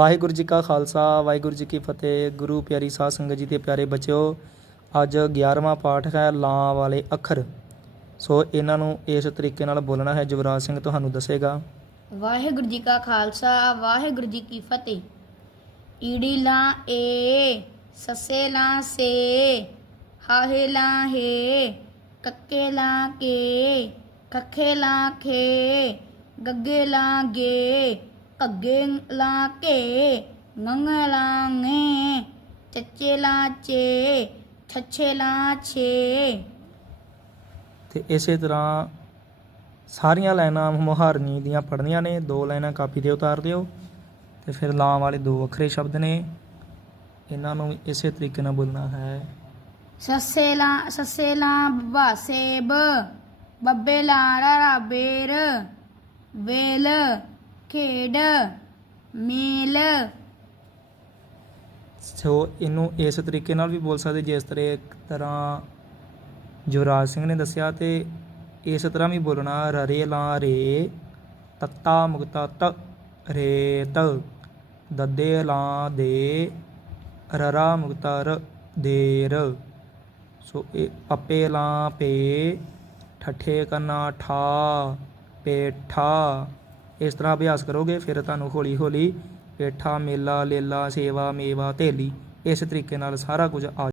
ਵਾਹਿਗੁਰੂ ਜੀ ਕਾ ਖਾਲਸਾ, ਵਾਹਿਗੁਰੂ ਜੀ ਕੀ ਫਤਿਹ। ਗੁਰੂ ਪਿਆਰੀ ਸਾਧ ਸੰਗਤ ਜੀ ਦੇ ਪਿਆਰੇ ਬੱਚਿਓ, ਅੱਜ 11ਵਾਂ ਪਾਠ ਹੈ ਲਾਂ ਵਾਲੇ ਅੱਖਰ। ਸੋ ਇਹਨਾਂ ਨੂੰ ਇਸ ਤਰੀਕੇ ਨਾਲ ਬੋਲਣਾ ਹੈ, ਜਵਰਾਜ ਸਿੰਘ ਤੁਹਾਨੂੰ ਦੱਸੇਗਾ। ਵਾਹਿਗੁਰੂ ਜੀ ਕਾ ਖਾਲਸਾ, ਵਾਹਿਗੁਰੂ ਜੀ ਕੀ ਫਤਿਹ। ਈੜੀ ਲਾਂ ਏ, ਸੱਸੇ ਲਾਂ ਸੇ, ਹਾਹੇ ਲਾਂ ਹੇ, ਕੱਕੇ ਲਾਂ ਕੇ ਖੱਖੇ ਲਾਂ ਖੇ, ਗੱਗੇ ਲਾਂ ਗੇ। ਅੱਗੇ ਲਾਂ ਕੇ ngੰਗੇ ਲਾਂ ਗੇ ਚੱਚੇ ਲਾਂ ਚੇ ਛੱਛੇ ਲਾਂ ਛੇ। ਤੇ ਇਸੇ ਤਰ੍ਹਾਂ ਸਾਰੀਆਂ ਲਾਈਨਾਂ ਮੁਹਾਰਨੀ ਦੀਆਂ ਪੜ੍ਹਨੀਆਂ ਨੇ ਦੋ ਲਾਈਨਾਂ ਕਾਪੀ ਤੇ ਉਤਾਰ ਦਿਓ ਤੇ ਫਿਰ ਲਾਂ ਵਾਲੇ ਦੋ ਵੱਖਰੇ ਸ਼ਬਦ ਨੇ। ਇਹਨਾਂ ਨੂੰ ਇਸੇ ਤਰੀਕੇ ਨਾਲ ਬੋਲਣਾ ਹੈ। ਸੱਸੇ ਲਾ ਸੱਸੇ ਲਾ ਬੱਬਾ ਸੇਬ ਬੱਬੇ ਲਾ ਰਾ ਬੇਰ ਵੇਲ ਖੇਡ ਮੇਲ। ਸੋ ਇਹਨੂੰ ਇਸ ਤਰੀਕੇ ਨਾਲ ਵੀ ਬੋਲ ਸਕਦੇ ਜਿਸ ਤਰ੍ਹਾਂ ਇੱਕ ਤਰ੍ਹਾਂ ਯੁਵਰਾਜ ਸਿੰਘ ਨੇ ਦੱਸਿਆ ਤੇ ਇਸ ਤਰ੍ਹਾਂ ਵੀ ਬੋਲਣਾ, ਰਰੇ ਲਾ ਰੇ, ਤੱਤਾ ਮੁਕਤਾ ਤ, ਰੇ ਤ, ਦੱਦੇ ਲਾ ਦੇ, ਰਰਾ ਮੁਕਤਾ ਰ ਦੇਰ ਸੋ ਇਹ ਪੱਪੇ ਲਾ ਪੇ, ਠੱਠੇ ਕੰਨਾ ਠਾ ਪੇਠਾ ਇਸ ਤਰ੍ਹਾਂ ਅਭਿਆਸ ਕਰੋਗੇ, ਫਿਰ ਤੁਹਾਨੂੰ ਹੌਲੀ ਹੌਲੀ ਪੇਠਾ ਮੇਲਾ, ਲੇਲਾ, ਸੇਵਾ, ਮੇਵਾ, ਧੇਲੀ ਇਸ ਤਰੀਕੇ ਨਾਲ ਸਾਰਾ ਕੁਝ ਆ